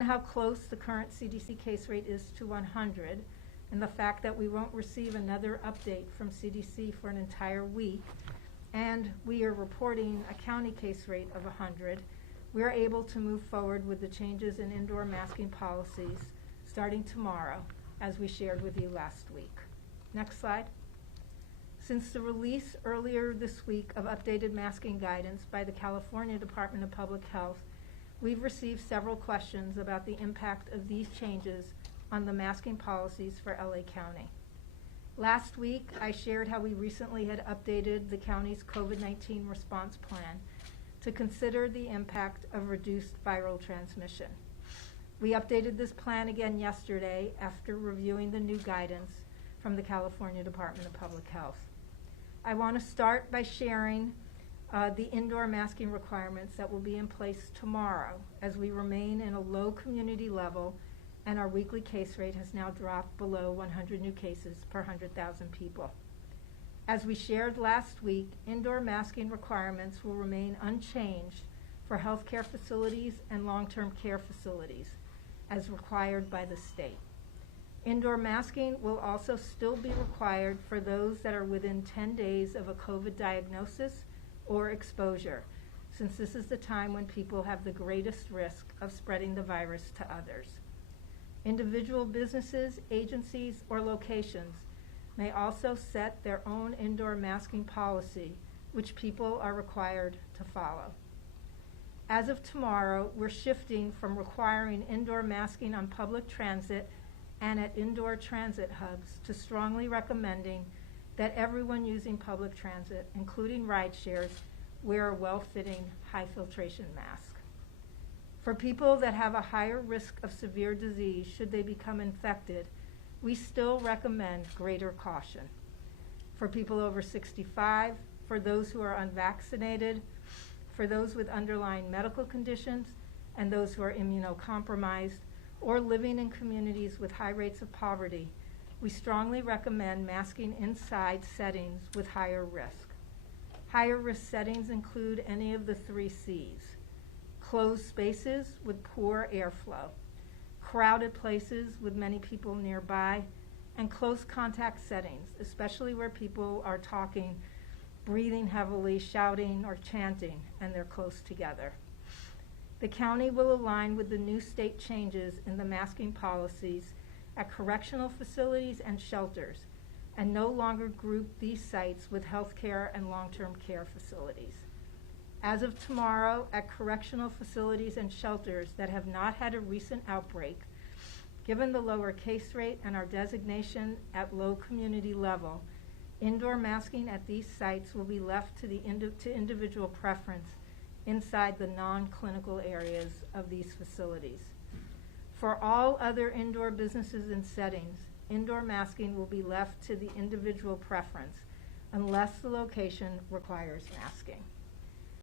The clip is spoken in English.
how close the current CDC case rate is to 100, and the fact that we won't receive another update from CDC for an entire week, and we are reporting a county case rate of 100, we are able to move forward with the changes in indoor masking policies starting tomorrow, as we shared with you last week. Next slide. Since the release earlier this week of updated masking guidance by the California Department of Public Health, we've received several questions about the impact of these changes on the masking policies for LA County. Last week, I shared how we recently had updated the county's COVID-19 response plan to consider the impact of reduced viral transmission. We updated this plan again yesterday after reviewing the new guidance from the California Department of Public Health. I want to start by sharing the indoor masking requirements that will be in place tomorrow as we remain in a low community level and our weekly case rate has now dropped below 100 new cases per 100,000 people. As we shared last week, indoor masking requirements will remain unchanged for healthcare facilities and long-term care facilities as required by the state. Indoor masking will also still be required for those that are within 10 days of a COVID diagnosis or exposure, since this is the time when people have the greatest risk of spreading the virus to others. Individual businesses, agencies, or locations may also set their own indoor masking policy, which people are required to follow. As of tomorrow, we're shifting from requiring indoor masking on public transit and at indoor transit hubs to strongly recommending that everyone using public transit, including ride shares, wear a well-fitting, high-filtration mask. For people that have a higher risk of severe disease should they become infected, we still recommend greater caution. For people over 65, for those who are unvaccinated, for those with underlying medical conditions, and those who are immunocompromised or living in communities with high rates of poverty, we strongly recommend masking inside settings with higher risk. Higher risk settings include any of the 3 C's: closed spaces with poor airflow, crowded places with many people nearby, and close contact settings, especially where people are talking, breathing heavily, shouting, or chanting, and they're close together. The county will align with the new state changes in the masking policies at correctional facilities and shelters, and no longer group these sites with healthcare and long-term care facilities. As of tomorrow, at correctional facilities and shelters that have not had a recent outbreak, given the lower case rate and our designation at low community level, indoor masking at these sites will be left to individual preference inside the non-clinical areas of these facilities. For all other indoor businesses and settings, indoor masking will be left to the individual preference unless the location requires masking.